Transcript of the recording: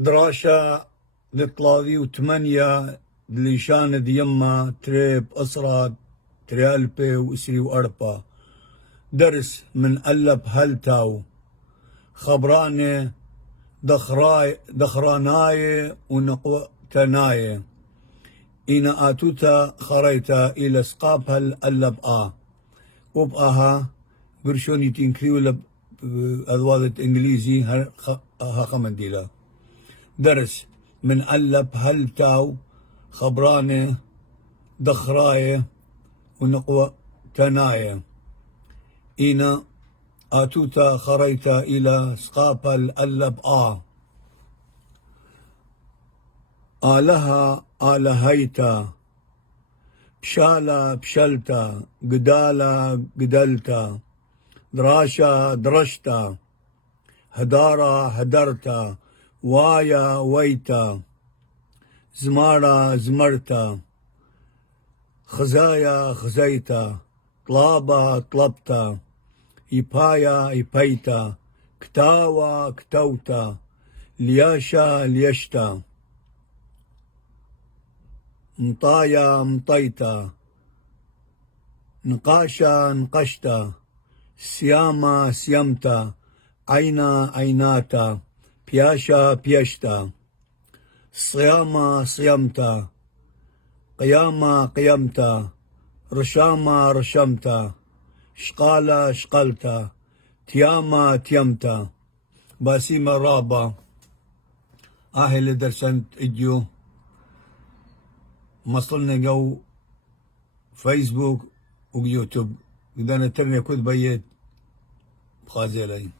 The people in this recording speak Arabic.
دراشة لطلاذي وثمانية دليشان ديما تريب أسرة تريالبي وإسري وأربا. درس من ألب هلتاو خبراني دخراناي ونقوتناي إنا آتوتا خريتا إلى سقاب هل وبآها برشوني تنكريو لب أذوادة إنجليزي ها خمنديلا. درس من ألب هلتاو خبراني دخراي ونقوى تنايا إنا آتوتا خريتا إلى سقاپا الألب آلها آلهيتا بشالا بشلتا قدالا قدلتا دراشا درشتا هدارا هدرتا وايا ويتا زمارا زمرتا خزايا خزيتا طلابا طلبتا إيبايا إيبيتا كتاوا كتوتا لياشا ليشتا مطايا مطيتا نقاشا نقشتا سياما سيمتا عينا عيناتا بياشا بيشتا صياما صيمتا قياما قيمتا رشاما رشمتا شقالا شقلتا تياما تيمتا. باسيما رابا أهل درسنت إجيو مصلنا جو فيسبوك ويوتيوب قدرنا ترني كود بيت بخازي لي.